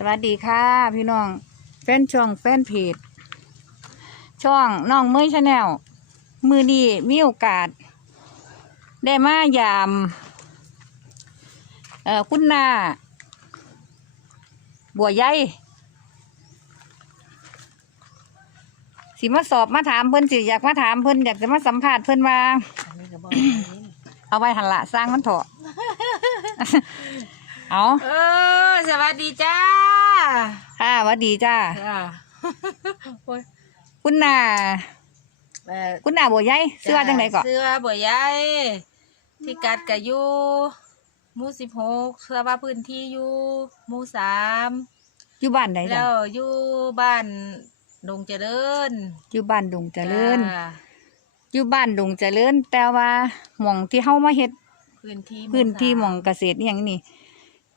สวัสดีค่ะ พี่น้อง แฟนช่องแฟนเพจช่องน้องเมยชาแนลมือดีมีโอกาส ได้มายามเอ่อคุณนาบัวใหญ่สิมาสอบมาถามเพิ่นสิอยากมาถามเพิ่นอยากจะมาสัมภาษณ์เพิ่นว่า เอาไว้หันละสร้างมันเถอะ เอาเออ สวัสดีจ้าค่ะหวัดดีจ้าอ่าโอ้ยคุณนาเอ่อคุณนาบัวใหญ่เสื้อจังไหนก่อนเสื้อบ่ใหญ่ที่กัดกับอยู่หมู่สิบหกเสื้อว่าพื้นที่อยู่หมู่สามอยู่บ้านไหนจ้ะแล้วอยู่บ้านดงเจริญอยู่บ้านดงเจริญจ้าอยู่บ้านดงเจริญแต่ว่าหม่องที่เฮามาเฮ็ดพื้นที่พื้นที่หม่องสาเกษตรอหย่างนี้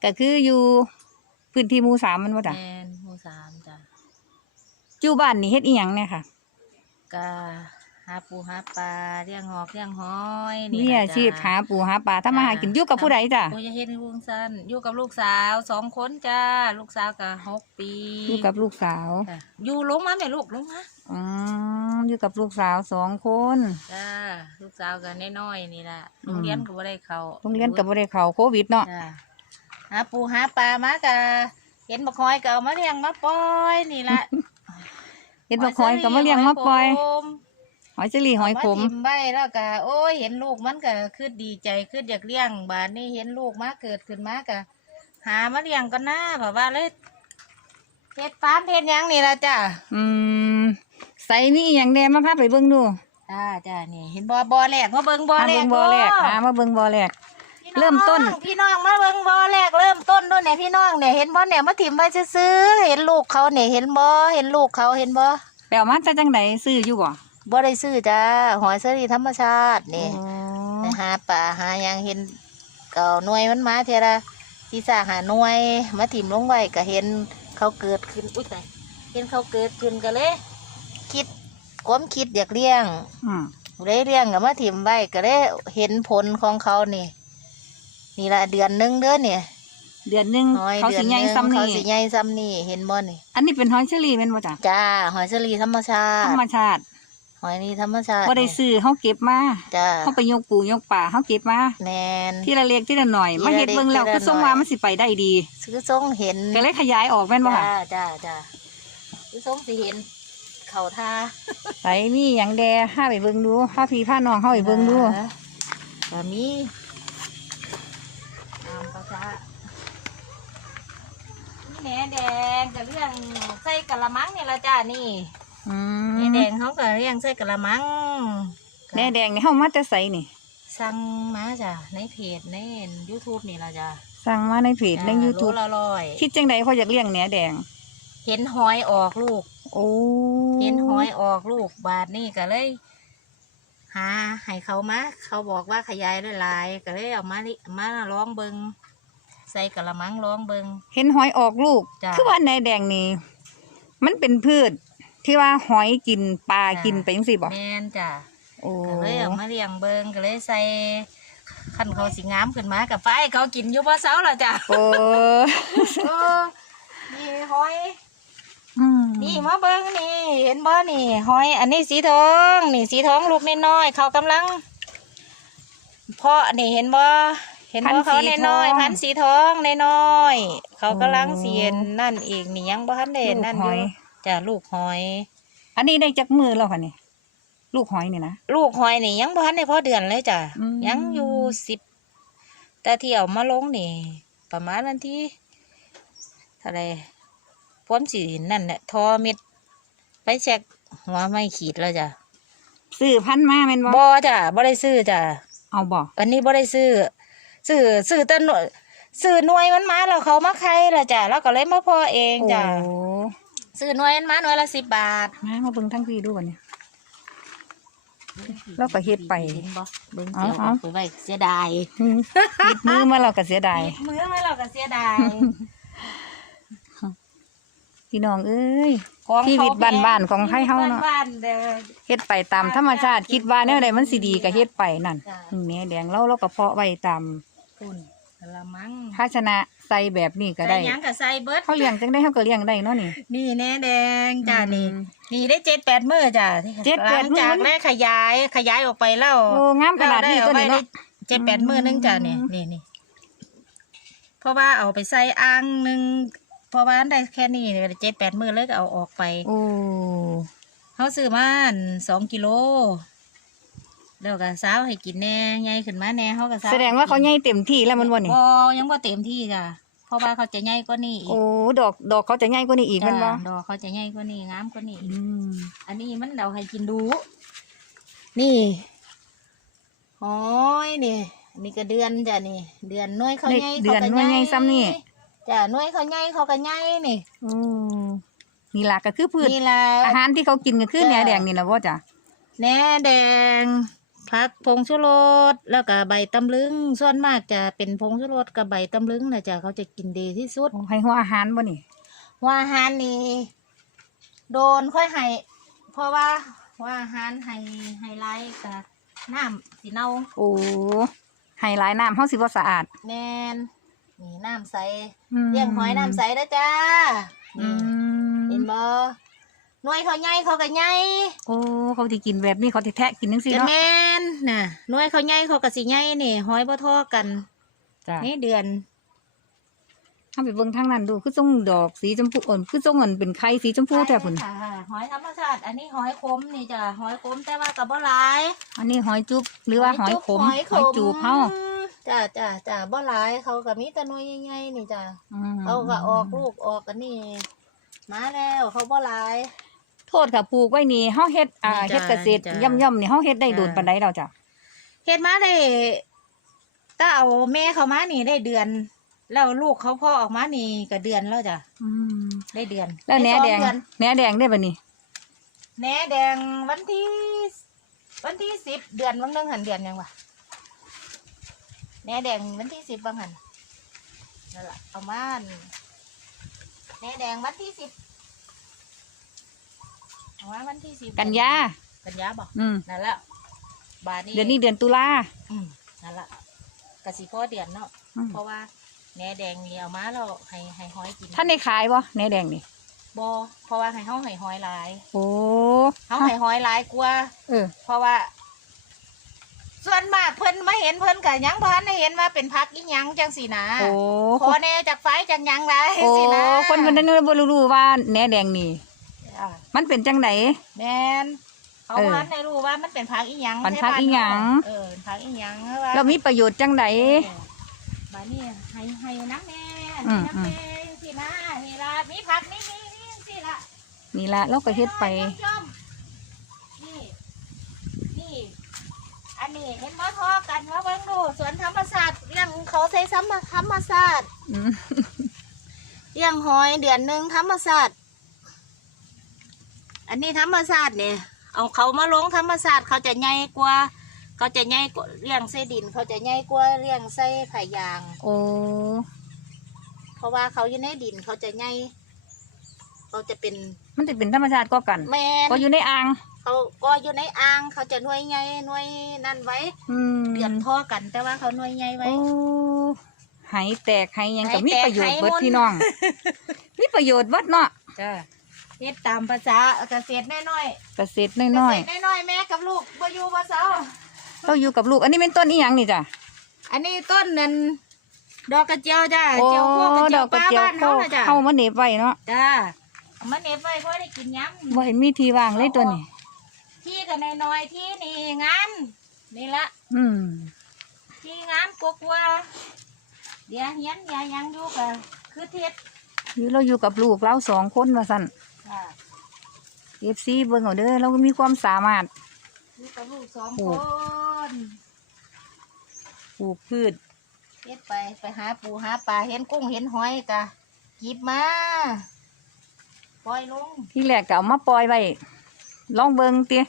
ก็คืออยู่พื้นที่หมู่สามมันว่าจ้ะแมนหมู่สามจ้ะอยู่บ้านนี่เฮ็ดอีหยังเนี่ยค่ะก็หาปูหาปลาเลี้ยงหอกเลี้ยงหอยมีล่ะอาชีพจ้ะ หาปูหาปลาทำมาหากินอยู่กับผู้ใดจ้ะโอ้ยอย่าเฮ็ดให้วงสั้นอยู่กับลูกสาวสองคนจ้า ลูกสาวก็หกปีอยู่กับลูกสาวจ้ะอยู่ลงมาแม่ลูกลงมาอืมอยู่กับลูกสาวสองคนจ้าลูกสาวก็น้อยๆนี่ล่ะอืมโรงเรียนก็บ่ได้เข้าโรงเรียนกับบ่ได้เข้าโควิดเนาะจ้า หาปูหาปลามากะเห็นบักหอยก็เอามาเลี้ยงมาปล่อยนี่ล่ะเฮ็ดบ่คอยก็มาเลี้ยงมาปล่อยหขมหอยเจลีหอยขมเาาทิ่ไว้แล้วก็โอ้ยเห็นลูกมันก็คือดีใจคืออยากเลี้ยงบาดนี้เห็นลูกมาเกิดขึ้นมาก็หามาเลี้ยงก็น่าแบบว่าเลยเฮ็ดฟาร์มเฮ็ดหยังนี่ละจ้าอืมใส่มีอหย่างแดมาพาไปเบิ่งดูจ้าจ้านี่เห็นบ่อบ่อแรกมาเบิ่งบ่อมาแรเบิ่กงบ่อแรกเด้อหามาเบิ่งบ่อแรกพี่อง เริ่มต้น พี่น้องมาเบิ่งบ่อแรกเริ่มต้นด้วยเนี่ยพี่น้องเนี่ยเห็นบ่เนี่ยมาถิ่มไว้ซื้อๆเห็นลูกเขาเนี่ยเห็นบ่เห็นลูกเขาเห็นบ่แปลมาจากจังไดซื้ออยู่บ่บ่ได้ซื้อจ้าหอยเสรีธรรมชาตินี่อ๋อไปหาป่าหาหยังเห็นเก่าหน่วยมันมาเทระที่สาหาหน่วยมาถิ่มลงไว้ก็เห็นเขาเกิดขึ้นอุ้ยตายเห็นเขาเกิดขึ้นก็เลย คิดความคิดอยากเลี้ยงอืมเลยเลี้ยงกับมาถิ่มไว้ก็เลยเห็นผลของเขานี่ นี่ละเดือนหนึงเดือนเนี่ยเดือนหนึงหอยเขาเดือสินหใหญ่นึงซ้ำเขานี่สิใหญ่ซ้ำนี่เห็นบ่นี่อันนี้เป็นหอยเชอรี่แม่นบ่จ้ะจ้าหอยเสรีธรรมชาธติรรมชาติหอยนี่ธรรมชาติบ่ได้ซื้อเฮาเก็บมาจ้าเฮาไปยกปูยกป่าเฮาเก็บมาแนนทีละเล็กทีละหน่อยทีละมาเฮ็ดเบิ่งแล้วเล็กทีละคือส่งหน่อยว่ามันสิไปได้ดีซื้อทรงเห็นก็เลยขยายออกแม่นบ่ค่ะจ้าจ้าจ้าซื้อทรงสิเห็น เขาทาไหนมีหยังแดหาไปเบิ่งดูพาพี่พาน้องเฮาไปเบิ่งดูก็มีตามภาษานี่ แหนแดงกับเรื่องใส่กะละมังนี่ละจ้านี่อืแหนมแดงเขาก็เรียงใส่กะละมังแหน่แดงนี่เฮามาแต่ไสนี่ สั่งมาจ้ะในเพจใน YouTube นี่ละจ้ะสั่งมาในเพจใน จ้ะ YouTube โลละร้อยคิดจังไดเขาอยากเลี้ยงแหน่แดง เห็นหอยออกลูก โอ้เห็นหอยออกลูกบาทนี่ก็เลย หาให้เขามาเขาบอกว่าขยายได้หลายก็เลยเอามาลิมาลองเบิง ใส่กระมังลองเบิง เห็นหอยออกลูก จ้ะคือว่าแหน่แดงนี่มันเป็นพืชที่ว่าหอยกินปลาจ้ะ กินไปจังซี่บ่แม่นจ้ะโอ้ก็เลยเอามาเลี้ยงเบิงก็เลยใส่ขันเขาสิงามขึ้นมากับไฟเขากินอยู่บ่เสาละจ้ะ โอ้เออนี่หอย อืมนี่มาเบิงนี่ เห็นบ่นี่ หอย อันนี้สีทอง นี่สีทองลูกน้อยๆเขากำลัง เพาะนี่เห็นบ่ เห็นบ่เขาน้อยๆพันธุ์สีทองน้อยๆเขากำลังเสียนนั่นอีกนี่ยังบ่ทันได้นั่นลูกหออยยู่จ้ะลูกหอย อันนี้ได้จักมือแล้วค่ะนี่ลูกหอยนี่นะ ลูกหอยนี่ยังบ่ทันได้พอเดือนเลยจ้ะอืม ยังอยู่สิบแต่ที่เอามาลงนี่ ประมาณวันที่เท่าไหรพร้อมสีนั่นแหละทอเม็ดไปเช็คหัวไม่ขีดแล้วจ้ะซื้อพันธุ์มาแม่นบ่บ่จ้ะบ่ได้ซื้อจ้ะเอาบ่อันนี้บ่ได้ซื้อ ซื้อซื้อแต่หน่วยซื้อหน่วยมันมาแล้วเขามาไข่ละจ้ะแล้วก็เลยมาพอเองจ้ะโอ้ซื้อหน่วยมันมาหน่วยละสิบบาท มามาเบิ่งทั้งพี่ดูบัดนี้แล้วก็เฮ็ดไปเห็นบ่เบิ่งเอาเสียวอเอาอกไปไว้เสียดายอืมติดมือมาเราก็เสียดายหยิบมือมาเราก็เสียดายพี่น้องเอ้ย ของชีวิตเขแพบ้านๆของไทยเฮาเนาะบ้านๆเด้อ เฮ็ดไปตามธรรมชาติคิดว่าแนวใดมันสิดีก็เฮ็ดไปนั่นจ้ะนี่แหน่แดงเราเราก็เพาะไว้ตาม คุณกะละมังภาชนะใส่แบบนี้ก็ใส่ได้ หยังกับใส่เบิดเขาเลี้ยงจังได้เขาก็เลี้ยงได้เนาะนี่ นี่แน่แดงจ้าอืมนี่นี่ได้เจ็ดแปดมือจ้าเจ็ดแปดมื้อ หลังจากแม่ขยายขยายออกไปแล้ว โอ้งามขนาดนี้ตัวนี้เนาะ เจ็ดแปดมือนึงจ้านี่อืม นี่นี่เพราะว่าเอาไปใส่อ่างหนึ่งเพราะว่าได้แค่นี้เจ็ดแปดมือเลยก็เอาออกไปโอ้เขาซื้อมาอั่นสองกิโล แล้วก็สาวให้กินแหน่ใหญ่ขึ้นมาแหน่เขาก็สาวแสดงว่าเขาใหญ่เต็มที่แล้วมันบ่นี่บ่ยังบ่เต็มที่จ้ะเพราะว่าเขาจะใหญ่กว่านี้อีกโอ้ดอกดอกเขาจะใหญ่กว่านี้อีกแมันบ่จ้ะดอกเขาจะใหญ่กว่านี้งามกว่านี้อีกอืมอันนี้มันเราให้กินดู นี่โอ้ยนี่อันนี่ก็เดือนจ้ะนี่ เดือนหน้อยเขาใหญ่เดือนขาก็หน่วยใหญ่ซ้ำนี่จ้ะหน้อยเขาใหญ่เขาก็ใหญ่นี่โอ้นี่ล่ะก็คือพืชนี่ล่ะอาหารที่เขากินก็คือจ้ะแหนแดงนี่ล่ะบ่จ้ะแหนแดง ผักผงชูรสแล้วก็ใบตำลึง ส่วนมากจะเป็นผงชูรสกับใบตำลึงนะจ้ะเขาจะกินดีที่สุดโอ้ให้หัวอาหารบ่นี่ว่าอาหารนี่โดนค่อยให้เพราะว่าว่าอาหารให้ให้ไล่กับน้ำสีเน่าโอ้ให้หลายน้ำเฮาสิบ่สะอาดแมนนี่น้ำใสมเลี้ยงหอยน้ำใสนะจ้าอืนี่มเห็นบ่ หน่วยเขาใหญ่เขาก็ใหญ่โอ้เขาสิกินแบบนี้เขาสิแทะกินจังซี่จะเนาะแมนน่ะหน่วยเขาใหญ่เขาก็สิใหญ่นี่หอยบ่เทอกันจ้ะนี่เดือนเฮาไปเบิ่งทางนั้นดูคือทรงดอกสีชมพูอ่อนคือทรงอันเป็นไข่สีชมพูแท้พุ่นค่ะหอยธรรมชาติอันนี้หอยคมนี่จ้ะหอยคมแต่ว่ากับบ่หลายอันนี้หอยจุ๊บหรือว่าหอยขมหอยหอยจูบเฮาจ้าจ้าจ้าบ่หลายเขาก็มีแต่หน่วยใหญ่ๆนี่จ้าอืมเขาก็ออกลูกออกกันนี่มาแล้วเขาบ่หลาย โทษค่ะปลูกไว้นี่เฮาเฮ็ดอ่านี่จ้ะเฮ็ดเกษตรจ้ะย่ำๆนี่เฮาเฮ็ดได้จ้ะ โดนปานใดแล้วจ้ะเฮ็ดมาได้ถ้าเอาแม่เขามานี่ได้เดือน แล้วลูกเขาพ่อออกมานี่ก็เดือนแล้วจ้ะอืมได้เดือนแล้วแหนไสอแดงเอนแหนแดงได้บ่นี่แหนแดงวันที่ วันที่สิบเดือนบางเดือนหันเดือนยังวะแหนแดงวันที่สิบบางหันนั่นแหละเอามาอันแหนแดงวันที่สิบ เอามาวันที่สิบกันยากันยาบอกอืมนั่นแหละบาทนี้เดือนนี้เดือนตุลาอืมนั่นแหละกสิพ่อเดือนเนาะอืมเพราะว่าแหนแดงนี่เอามาเราให้ให้ห้อยกินท่านได้ขายบ่แหนแดงนี่บอเพราะว่าให้ห้องให้ห้อยหลายโอ้ห้องให้ห้อยหลายกว่า เออ เพราะว่า ส่วนมากเพิ่นมาเห็นเพิ่นกับยังพันได้เห็นว่าเป็นพักอีหยังจังสีนะโอ้ขอแน่จากไฟจากหยังไรโอ้สินะคนเพิ่นนั่นบ่รู้ว่าแหนแดงนี่ อ่ามันเป็นจังไดแมนเขาเออพันได้รู้ว่ามันเป็นพักอีหยังมันพักอีหยัง เออเป็นพักอีหยังว่าแล้วมีประโยชน์จังไดเออบานี่ให้ให้นักแน่อืมนักแน่สินะนี่ละมีผักมีมีมีสิละนี่ล่ะเราก็เฮ็ดไปนี่นี่อันนี้เห็นบ่ทอกันว่าเบิ่งดูสวนธรรมศาสตร์เรื่องเขาใช้ซ้ำมาธรรมศาสตร์ อืมเลี้ยงหอยเดือนหนึ่งธรรมศาสตร์ อันนี้ธรรมศาสตร์เนี่ยเอาเขามาลงธรรมศาสตร์เขาจะใหญ่กว่า เขาจะใหญ่กว่าเลี้ยงไส้ดิน เขาจะใหญ่กว่าเลี้ยงไส้ไผ่ยาง โอ้เพราะว่าเขาอยู่ในดินเขาจะใหญ่เขาจะเป็นมันจะเป็นธรรมชาติก็กันแมนก็อยู่ในอ่างเขาก็อยู่ในอ่างเขาจะหน่วยใหญ่หน่วยนั่นไว้อืมเดือนท่อกัน แต่ว่าเขาหน่วยใหญ่ไว้ โอ้ไหแตกไหหยังก็ไหมีแตกประโยชน์ไหเบิดมนต์พี่น้อง มีประโยชน์เบิดเนาะ จ้า เฮ็ดตามภาษาเกษตรน้อยเกษตรๆเกน้อยษตรน้อยๆแม่กับลูกบ่อยู่บ่เซาๆเราอยู่กับลูก อันนี้เป็นต้นอีหยังนี่จ้ะ อันนี้ต้นนั้นดอกกระเจียวจ้าโอ้เจียวพวกกระเจีดยอวกปกระลาเจียวบ้านเข้าเฮาน่ะจ้าเข้ามาเหน็บไว้เนาะจ้าเอามันเน็บไว้เพราะได้กินย้ำบ่เห็นมีทีว่างเลยตัวนี้ ที่กันน้อยๆที่นี่งานนี่ละอืมที่งานกกว่าเดี๋ยวเฮียนอย่ายังอยู่กับคือเทศอยู่เราอยู่กับลูกเราสองคนว่าสั่นจ้า เอฟซีเบิ่งเอาเด้อเราก็มีความสามารถอยู่กับลูกสองโอ้คนปลูกพืชเฮ็ดไปไปหาปูหาปลาเห็นกุ้งเห็นหอยกะหยิบมาปล่อยลงที่แรกก็เอามาปล่อยไว้ลองเบิ่งติ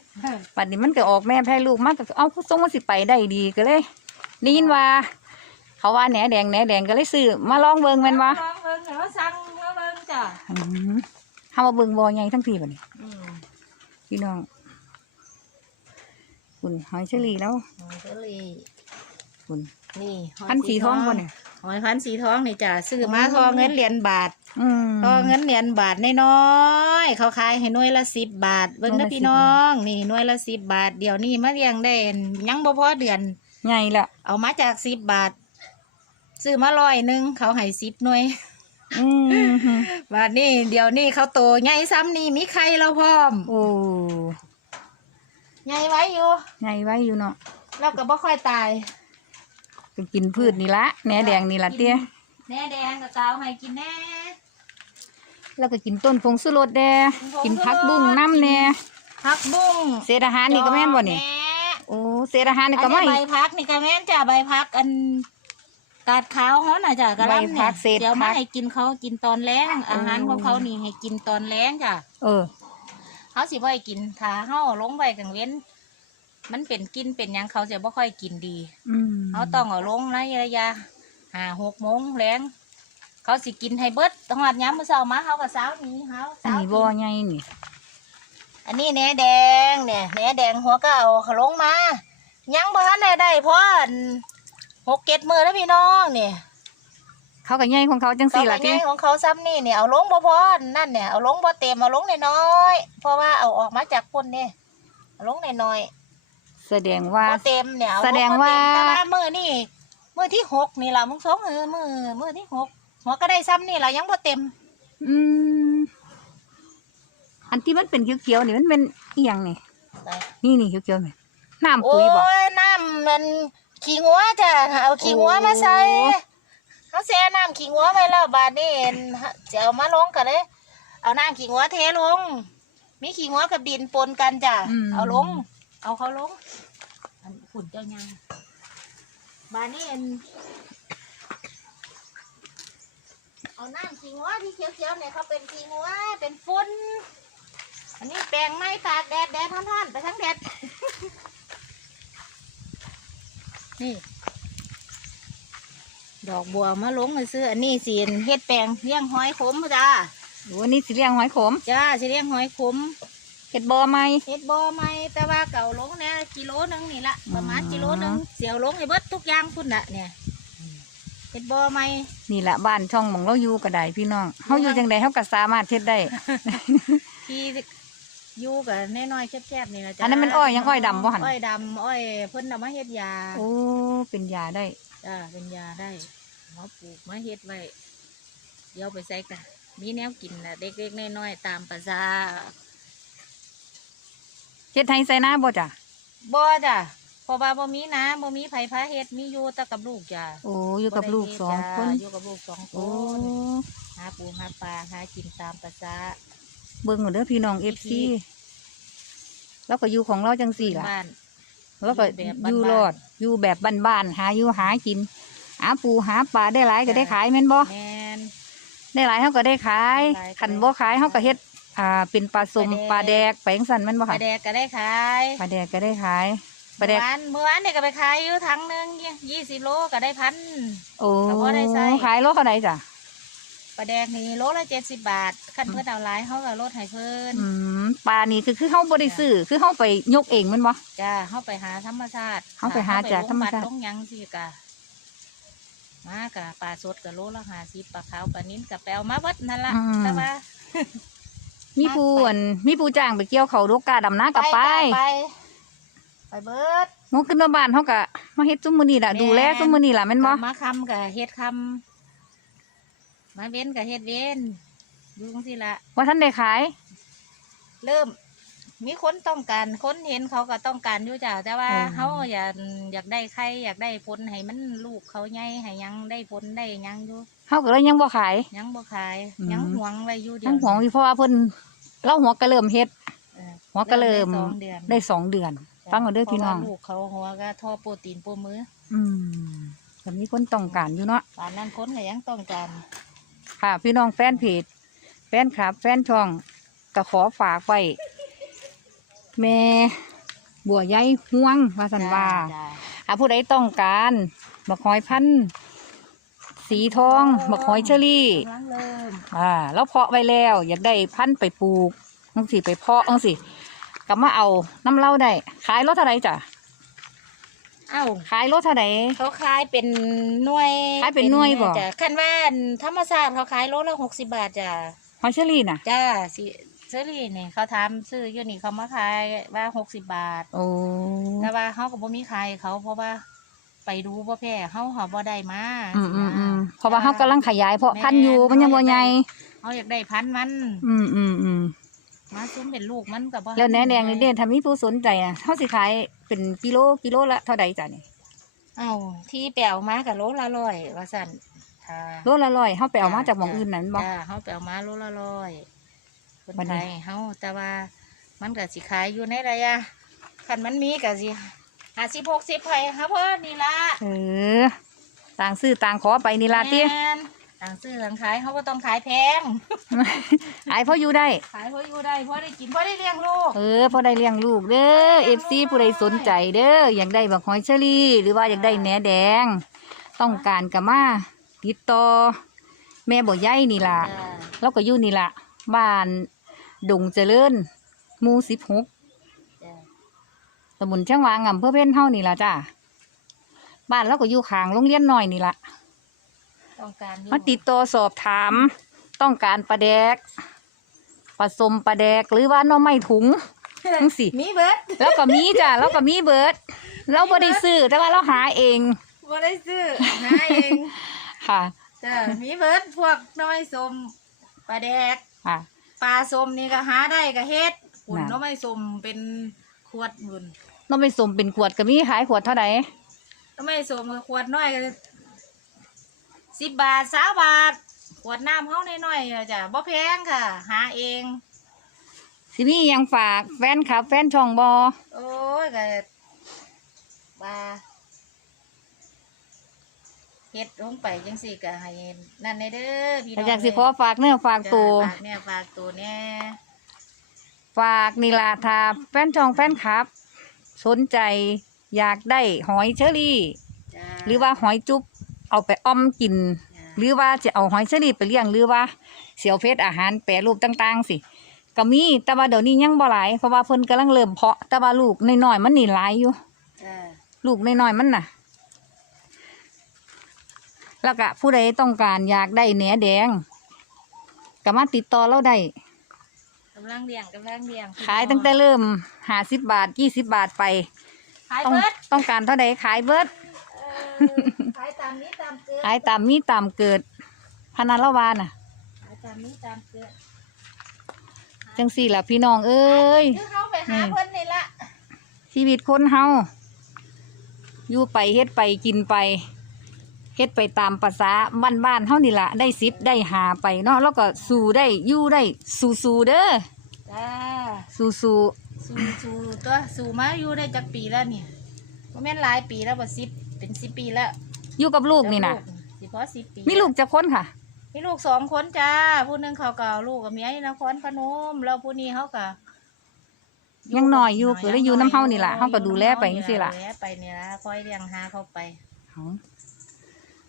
ปัดนี้มันก็ออกแม่แพ้ลูกมากก็เอาทรงว่าสิไปได้ดีก็เลยได้ยินว่า เขาว่าแหนแดงแหนแดงก็เลยซื้อมาลองเบิ่งแม่นบ่ลองเบิ่งเดี๋ยวเราสั่งมาเบิ่งจ้ะอืม เฮามาเบิ่งบ่ใหญ่ทั้งทีบัดนี้อืมพี่น้องคุณหอยเชอรี่แล้วหอยเชอรี่คุณนี่หอยพันธุ์สีทองบ่เนี่ยหอยพันธุ์สีทองนี่จ้ะซื้อมาโอ้ทอเงินเหรียญบาทอืม ทอเงินเหรียญบาทน้อยๆเขาขายให้หน่วยละสิบบาท เบิ่งหน่วยนะละพี่10น้อง นี่หน่วยละสิบบาท เดี๋ยวนี้มาเลี้ยงได้ยังบ่พอเดือน ใหญ่ละเอามาจากสิบบาท ซื้อมาร้อยหนึ่งเขาให้สิบหน่วย อืมบาทนี่เดี๋ยวนี้เขาโตใหญ่ซ้ำนี่มีไข่เราพร้อมโอ้ใหญ่ไว้อยู่ใหญ่ไว้อยู่เนาะแล้วก็บ่ค่อยตายก็กินพืชนี่ละแหนแดงนี่ละเตี้ยแหน่แดงกับสาวให้กินแน่แล้วก็กินต้นพงสุรสแดกินผงกินผักชูรสบุ้งน้ำแน่ผักบุ้งเศษอาหารนี่ก็แม่นบ่นี่แหโอ้เศษอาหารนี่อัก็นไม่นี้ใบพักนี่ก็แม่นจ้ะใบพักอัน กาดขาวเขาน่ะจ้ะกะใบลำพัเนี่ยกเศษเดี๋ยวพัมาก ให้กินเขากินตอนแรงอาหารโอ้ของเขานี่ให้กินตอนแรงจ้ะเออ เขาสิบ่ให้กินถ้าเขาเอาลงไว้กลางเว้น มันเป็นกินเป็นหยังเขาจะบ่ค่อยกินดี อืมเขาต้องเอาลงในระยะห้าหกโมงแรงเขาสิกินให้เบิดตหอดย้ำมื้อเช้ามาเขาก็เช้านี้เขาอันเช้านี้บ่ใหญ่นี่ อันนี้แหนแดงเนี่ยแหนแดงหัวก็เอาเขาลงมา ยังบ่ทันได้ได้เพราะอัน หกเจ็ดมือแล้วพี่น้องเนี่ยเขาก็ใหญ่ของเขาจังสี่ละต่อไปที่ไงของเขาซ้ำนี่เนี่ยเอาลงบ่พอนั่นเนี่ยเอาลงบ่เต็มเอาลงน้อยๆเพราะว่าเอาออกมาจากพ่นเนี่ยเอาลงน้อยแสดงๆว่าบ่เต็มเนี่ยเอลแสดงบ่เต็มว่าแต่ว่ามือนี่มือที่หกนี่ล่ะมึงสองเออมือมือที่หกหัวก็ได้ซ้ำนี่ล่ะยังบ่เต็ม อืมอันที่มันเป็นเขียวๆนี่มันเป็นอีหยังนี่นี่นี่เขียวๆนี่น้ำโอ้ปุ๋ยบ่ยน้ำมัน ขี้งัวจ้ะเอาขี้งัวมาใส่โอ้เขาแช่น้ำขี้งัวไว้แล้วบาดนี้เอ็นจะเอามาลงกันเลย เอาน้ำขี้งัวเทลง มีขี้งัวกับดินปนกันจ้ะมเอาลง เอาเขาลงอันขุนเจ้ายังบาดนี้เอ็นเอาน้ำขี้งัวที่เขียวๆเนี่ยเขาเป็นขี้งัวเป็นฝุ่นอันนี้แปลงไม้ตากแดดแดดท่อนๆไปทั้งแดด นี่ ดอกบัวมาลงมาซื้ออันนี้สิเฮ็ดแปลงเลี้ยงหอยขมจ้าโอ้นี่สิเลี้ยงหอยขมจ้าสิเลี้ยงหอยขมเฮ็ดบ่อไหมเฮ็ดบ่อใหม่แต่ว่าเก่าลงเนี่ยกิโลหนึงนี่ละประมาณอ๋อกิโลหนึงเสียวลงให้เบิดทุกอย่างพุ่นน่ะเนี่ยเฮ็ดบ่อใหม่นี่แหละบ้านช่องหมองเราอยู่ก็ได้พี่น้องเฮาอยู่จังใดเฮาก็สามารถเฮ็ดได้ที่ อยู่กับน้อยๆแคบๆนี่นะจ้าอันนั้นมันอ้อยยังอ้อยดำบ่หั่น อ้อยดำอ้อยเพิ่นเอามาเฮ็ดยาโอ้เป็นยาได้ จ้าเป็นยาได้มาปลูกมาเฮ็ดไว้เดี๋ยวไปใส่กันมีแนวกินนะเด็กๆน้อยๆตามภาษาเฮ็ดให้ใส่หน้าบ่จ้ะบ่จ้ะเพราะว่าบ่มีนะบ่มีไผพาเฮ็ดมีอยู่แต่กับลูกจ้ะโอ้อยู่กับลูกสองคนอยู่กับลูกสองคโอ้นหาปูหาปลาหากินตามภาษา เบิ่งเอาเด้อพี่น้อง FC แล้วก็อยู่ของเราจังสี่ล่ะ บ้าน แล้วก็อยู่แบบอยู่บ้านๆรอดอยู่แบบบ้านๆหาอยู่หากิน หาปูหาปลาได้หลายก็ได้ขายแม่นบ่แม่นได้หลายเฮาก็ได้ขายได้หลายก็คันได้บ่ขายเฮาก็เฮ็ดอ่าเป็นปลาสมปปลาลาแดแดก กไปจังซั่นแม่นบ่ปลาค่ะแดกก็ได้ขายปลาแดกก็ได้ขายปลาแดเมื่กอวานเมื่อวานเนี่ยก็ไปขายอยู่ถังหนึงยี่สิบโลก็ได้พัน โอ้ก็บ่ได้ใส่ขายโลเท่าไหร่จ้ะ ปลาแดกนี่โลละเจ็ดสิบบาทคันเพิ่นเอาหลายเขาก็ลดให้เพิ่นอืมปลานี่คือคือเฮาบ่ได้ซื้อคือเฮาไปยกเองแม่นบ่ จ้าเข้าไปหาธรรมชาติเข้าไปหาจากธรรมชาติลงหยังสิกะ มากะปลาสดกะโลละห้าสิบปลาขาวปลานิ้นกะแปลมาเบิดนั่นละแต่ว่ามีผู้อั่นมีผู้จ้างไปเกี่ยวเขาวโดกกาดำนากับไปจ้าไป ไปเบิดงกขึ้นมาบ้านเฮาก็มาเฮ็ดซุมื้อนี้ล่ะแม่น ดูแลซุมื้อนี้ล่ะแม่นบ่มาคำกะเฮ็ดคำ มาเว้นกะเฮ็ดเว้นดูจังสิละว่าท่านได้ขาย เริ่ม มีคนต้องการคนเห็นเขาก็ต้องการอยู่จ้าแต่ว่าอืมเขาอยากอยากได้ใครอยากได้ผลให้มันลูกเขาใหญ่ให้ยังได้ผลได้หยังอยู่เฮาก็เลยยังบ่ขาย ยังบ่ขาย อืม ยังหวงไว้อยู่เดียวทั้งหวงอยู่เพราะว่าเพิ่นเราหัวก็เริ่มเฮ็ด เออหัวก็เริ่ม ได้สองเดือนได้สองเดือน ฟังเอาเด้อพี่น้อง เพราะว่าลูกเขาหัวก็ท่อโปรตีนโปรมืออืมก็มีคนต้องการอยู่เนาะป่านนั้นคนก็ยังต้องการ ค่ะ พี่น้องแฟนเพจแฟนคลับ แฟนช่องก็ขอฝากไว้แม่บัวใหญ่ห่วงว่าสันว่าจ้าถ้าผู้ใดต้องการบักหอยพันธุ์สีทองบักหอยเชอรี่กำลังเริ่มอ่าแล้วเพาะไว้แล้ว อยากได้พันธุ์ไปปลูกจังสิไปเพาะจังสิก็มาเอาน้ำเล่าได้ขายรถเท่าไหรจ้ะข เอ้าขายรถเท่าไหร่ เขาขายเป็นหน่วยขายเป็นหน่วยบ่ จ้ะคันว่าธรรมศาสตร์เขาขายโลละหกสิบบาทจ้ะหอยเชอรี่น่ะ จ้าสิเซอรี่นี่เขาทำซื้ออยู่นี่เขามาขายว่าหกสิบบาท โอ้แต่ว่าเขาก็บ่มีขายเขาเพราะว่าไปดูบ่แพ้เขาเขาบ่ได้มาอืมอืมอืมเพราะว่าเขากำลังขยายเพาะพันธุ์อยู่มันยังบ่ใหญ่ เขาอยากได้พันธุ์มัน อืมอืมอืม มาซุ้มเป็นลูกมันกับบ่แล้วแหนแดงนี่เด่นถ้ามีผู้สนใจอะเขาสิขายเป็นกิโลกิโลละเท่าใดจ้ะนี่เอ้าที่แปลวมากับโลละร้อยว่าสั่นค่ะโลละร้อยเขาไปเอามาจากหมองอื่นนั้นบ่จ้าเขาแปลวมาโลละร้อยคนบัดนี้ไทยเขาแต่ว่ามันก็สิขายอยู่ในระยะคันมันมีก็สิห้าสิบหกสิบไผ่ครับเพิ่นนี่ละเออต่างซื้อต่างขอไปนี่ล่ะติแม่น ต่างซื้อต่างขายเขาก็ต้องขายแพงขายเพราะอยู่ได้ ขายเพราะอยู่ได้เพราะได้กินเพราะได้เลี้ยงลูก เออพอได้เลี้ยงลูกเด้อเอฟซีผู้ใดสนใจเด้ออยากได้บักหอยเชอรี่ หรือว่าอยากได้แหนแดง ต้องการกับมาติดต่อแม่บ่ใหญ่นี่ล่ะจ้าแล้วก็อยู่นี่ล่ะ บ้านดงเจริญหมู่สิบหกจ้าตำบลช่างวางอำเภอเพ่นเฮานี่ล่ะจ้าบ้านเราก็อยู่ข้างโรงเรียนน้อยนี่ล่ะ ต้องการอยู่มาติดต่อสอบถาม ต้องการปลาแดกผสมปลาแดกหรือว่าหน้อไม้ถุง จังสิ มีเบิดแล้วก็มีจ้ะแล้วก็มีเบิร์ดเราบ่ได้ซื้อแต่ว่าเราหาเองบ่ได้ซื้อหาเองค่ะจ้ามีเบิดพวกน้อยสมปลาแดก ค่ะ ปลาสมนี่ก็หาได้ก็เฮ็ดหุ่นน่ะ น้อยสมเป็นขวดหุ่นเราไปสมเป็นขวดก็มีขายขวดเท่าไหร่น้อยสมก็ขวดน้อยก็ สิบบาทสามบาท ขวดน้ำเฮาน้อยๆอะจ้ะบ่แพงค่ะ หาเอง สิมีหยังฝากแฟนคลับ แฟนช่องบอโอ้ยก็ปลาเฮ็ดลงไปจังสี่ก็ให้นั่นในเด้อพี่น้องอยากสิขอฝากเนื้อฝากตัวจ้ะฝากเนี่ยฝากตัวเนี่ย ฝากนี่ล่ะถ้าแฟนช่องแฟนคลับ สนใจอยากได้หอยเชอรี่ จ้าหรือว่าหอยจุ๊บ เอาไปอ้อมกินจ้าหรือว่าจะเอาหอยเชอรี่ไปเลี้ยงหรือว่าเสียวเพชรอาหารแปรรูปต่าง ๆ สิก็มีแต่ว่าเดี๋ยวนี้ยังบ่หลายเพราะว่าเพิ่นกำลังเริ่มเพาะ แต่ว่าลูกน้อยๆมันนี่หลายอยู่จ้าลูกน้อยๆมันน่ะ แล้วก็ผู้ใดต้องการอยากได้แหนแดงก็มาติดต่อเราได้กำลังเลี้ยงกำลังเลี้ยงขายตั้งแต่เริ่มห้าสิบบาทยี่สิบบาทไป ขายต้องเบิดต้องการเท่าใดขายเบิดเออ ขายตามนี้ตามเกิดขายตามมีตามเกิด พนันละวาน่ะ ขายตามนี้ตามเกิดจังสี่ล่ะพี่น้องเอ้ย คือเขาไปหานี่เพิ่นนี่ละชีวิตคนเฮาอยู่ไปเฮ็ดไปกินไปเฮ็ดไปตามภาษาบ้านบ้านๆเฮานี่ล่ะได้สิบได้หาไปเนาะแล้วก็สู้ได้อยู่ได้สู้ๆเด้อจ้าสู้สู่สู่ตัวสู่มาอยู่ได้จักปีแล้วนี่บ่แม่นหลายปีแล้วบ่สิบ เป็นสิบปีแล้วๆอยู่กับลูกนี่นะสิพอสิบปีมีลูกจะคนค่ะ มีลูกสองคนจ้าผู้หนึงเขาก็เอาลูกกับเมียอยู่นครพนมแล้วผู้นี้เขาก็ยังน้อยอยู่ก็เลยอยู่น้ำเฮานี่ล่ะเฮาก็ดูแลไปจังซี่ล่ะดูแลไปนี่ล่ะคอยเลี้ยงหาเขาไปเอา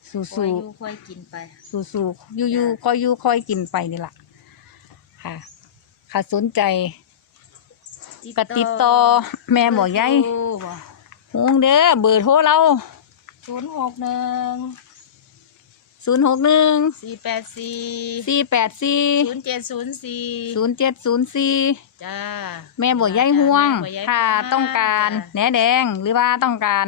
สู้คอยอยู่คอยกินไปๆสู้ๆอยู่ๆคอยอยู่คอยกินไปนี่ล่ะค่ะ ค่ะสนใจก็ติดต่อแม่บอกยายฮงเด้อเบอร์โทรเรา ศูนย์หกหนึ่งศูนย์หกหนึ่งสี่แปดสี่สี่แปดสี่ศูนย์เจ็ดศูนย์สี่ศูนย์เจ็ดศูนย์สี่จ้าแม่บอกยายห่วงแม่บอกยายถ้าห่วงต้องการแหนแดงหรือว่าต้องการ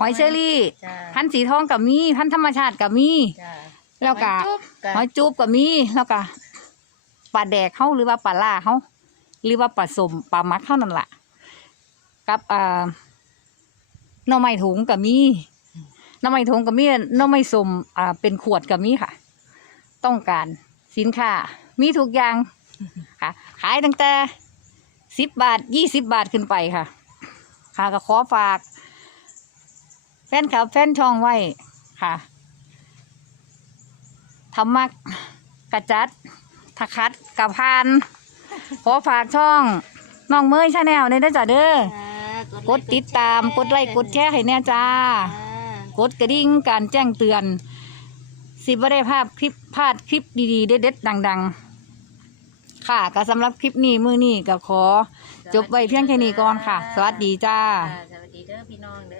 หอยเชอรี่จ้าพันธุ์สีทองกับมี พันธุ์ธรรมชาติกับมีจ้าแล้วก็หอยจุ๊บกะหอยจูบกับมีแล้วก็ปลาแดกเขาหรือว่าปลาล่าเขาหรือว่าปลาสมปลามักเขานั่นแหละกับอ่าหน่อไม้ถุงกับมีห น่อไม้ถุงกับมีหน่อไม้สมอ่าเป็นขวดกับมีค่ะ ต้องการสินค้า มีทุกอย่างค่ะขายตั้งแต่สิบบาทยี่สิบบาทขึ้นไปค่ะ ค่ะก็ขอฝาก แฟนคลับแฟนช่องไว้ค่ะทำมักกระจัดทักคัดกับพาน ขอฝากช่องน้องเมยชาแนลในเด้อจ้ะเด้อจ้ากดติดตามกดไลค์กดแชร์ให้แน่จ้า กดกระดิ่งการแจ้งเตือน สิบ่ได้ภาพคลิปพลาดคลิปดีๆเด็ดๆดัง ๆ ค่ะก็สำหรับคลิปนี้มือนี้ก็ขอ จบไว้เพียงแค่นี้ก่อนค่ะ สวัสดีจ้าจ้าสวัสดีเด้อพี่น้องเด้อ